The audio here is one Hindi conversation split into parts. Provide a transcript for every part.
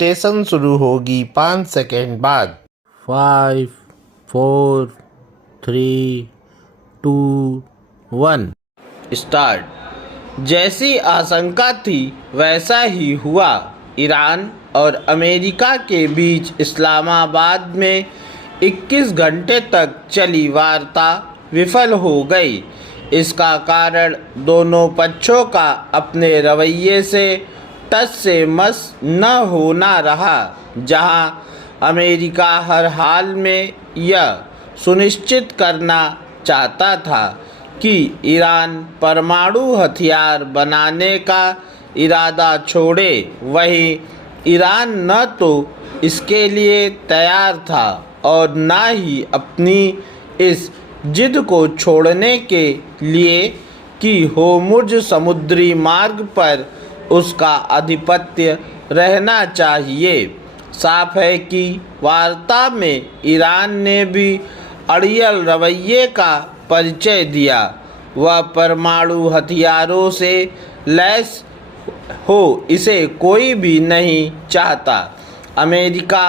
डिक्टेशन शुरू होगी 5 सेकेंड बाद। 5 4 3 2 1 स्टार्ट। जैसी आशंका थी वैसा ही हुआ। ईरान और अमेरिका के बीच इस्लामाबाद में 21 घंटे तक चली वार्ता विफल हो गई। इसका कारण दोनों पक्षों का अपने रवैये से टस से मस न होना रहा, जहां अमेरिका हर हाल में यह सुनिश्चित करना चाहता था कि ईरान परमाणु हथियार बनाने का इरादा छोड़े, वहीं ईरान न तो इसके लिए तैयार था और न ही अपनी इस जिद को छोड़ने के लिए कि होर्मुज़ समुद्री मार्ग पर उसका आधिपत्य रहना चाहिए। साफ है कि वार्ता में ईरान ने भी अड़ियल रवैये का परिचय दिया। वह परमाणु हथियारों से लैस हो इसे कोई भी नहीं चाहता। अमेरिका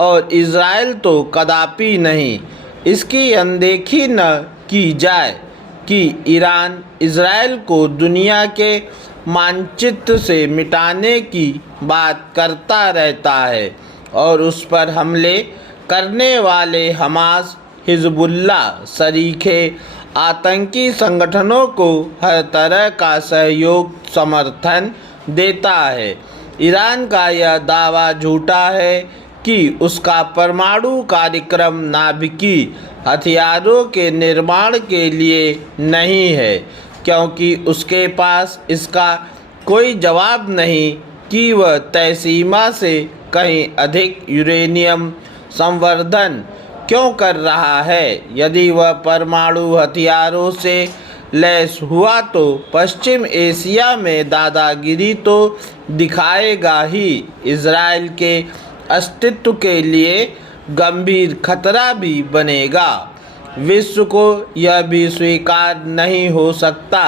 और इज़राइल तो कदापि नहीं। इसकी अनदेखी न की जाए कि ईरान इज़राइल को दुनिया के मानचित्र से मिटाने की बात करता रहता है और उस पर हमले करने वाले हमास, हिजबुल्लाह शरीके आतंकी संगठनों को हर तरह का सहयोग समर्थन देता है। ईरान का यह दावा झूठा है कि उसका परमाणु कार्यक्रम नाभिकी हथियारों के निर्माण के लिए नहीं है, क्योंकि उसके पास इसका कोई जवाब नहीं कि वह तय सीमा से कहीं अधिक यूरेनियम संवर्धन क्यों कर रहा है। यदि वह परमाणु हथियारों से लैस हुआ तो पश्चिम एशिया में दादागिरी तो दिखाएगा ही, इज़राइल के अस्तित्व के लिए गंभीर खतरा भी बनेगा। विश्व को यह भी स्वीकार नहीं हो सकता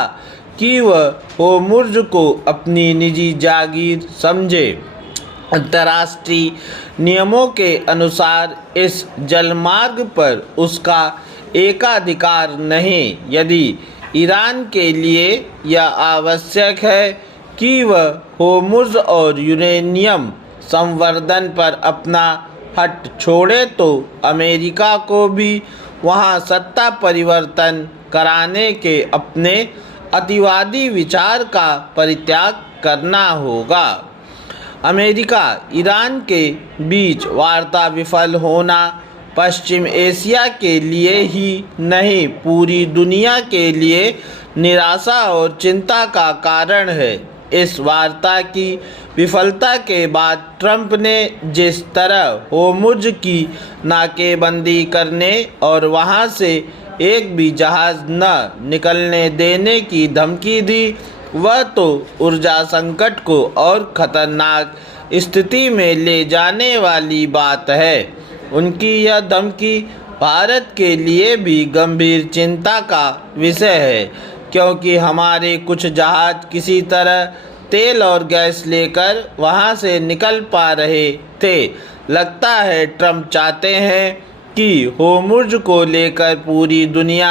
कि वह होर्मुज़ को अपनी निजी जागीर समझे। अंतर्राष्ट्रीय नियमों के अनुसार इस जलमार्ग पर उसका एकाधिकार नहीं। यदि ईरान के लिए यह आवश्यक है कि वह होर्मुज़ और यूरेनियम संवर्धन पर अपना हट छोड़े, तो अमेरिका को भी वहां सत्ता परिवर्तन कराने के अपने अतिवादी विचार का परित्याग करना होगा। अमेरिका ईरान के बीच वार्ता विफल होना पश्चिम एशिया के लिए ही नहीं, पूरी दुनिया के लिए निराशा और चिंता का कारण है। इस वार्ता की विफलता के बाद ट्रंप ने जिस तरह होर्मुज़ की नाकेबंदी करने और वहां से एक भी जहाज़ न निकलने देने की धमकी दी, वह तो ऊर्जा संकट को और खतरनाक स्थिति में ले जाने वाली बात है। उनकी यह धमकी भारत के लिए भी गंभीर चिंता का विषय है, क्योंकि हमारे कुछ जहाज़ किसी तरह तेल और गैस लेकर वहां से निकल पा रहे थे। लगता है ट्रंप चाहते हैं कि होर्मुज़ को लेकर पूरी दुनिया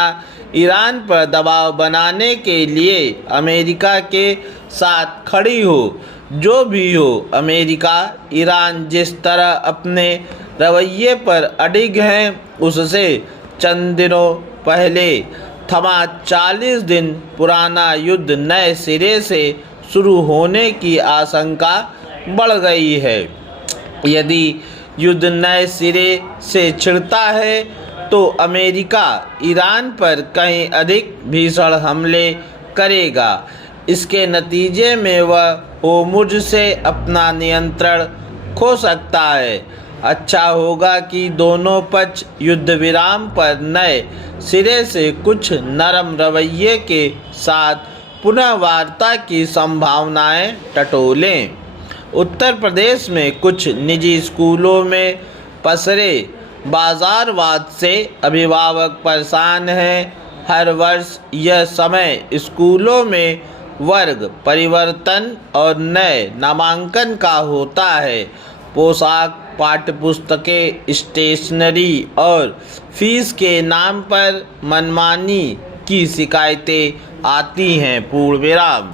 ईरान पर दबाव बनाने के लिए अमेरिका के साथ खड़ी हो। जो भी हो, अमेरिका ईरान जिस तरह अपने रवैये पर अडिग हैं, उससे चंद दिनों पहले थमा 40 दिन पुराना युद्ध नए सिरे से शुरू होने की आशंका बढ़ गई है। यदि युद्ध नए सिरे से छिड़ता है तो अमेरिका ईरान पर कहीं अधिक भीषण हमले करेगा। इसके नतीजे में वह होर्मुज़ से अपना नियंत्रण खो सकता है। अच्छा होगा कि दोनों पक्ष युद्ध विराम पर नए सिरे से कुछ नरम रवैये के साथ पुनः वार्ता की संभावनाएं टटोलें। उत्तर प्रदेश में कुछ निजी स्कूलों में पसरे बाजारवाद से अभिभावक परेशान हैं। हर वर्ष यह समय स्कूलों में वर्ग परिवर्तन और नए नामांकन का होता है। पोशाक, पाठ्यपुस्तकें, स्टेशनरी और फीस के नाम पर मनमानी की शिकायतें आती हैं। पूर्ण विराम।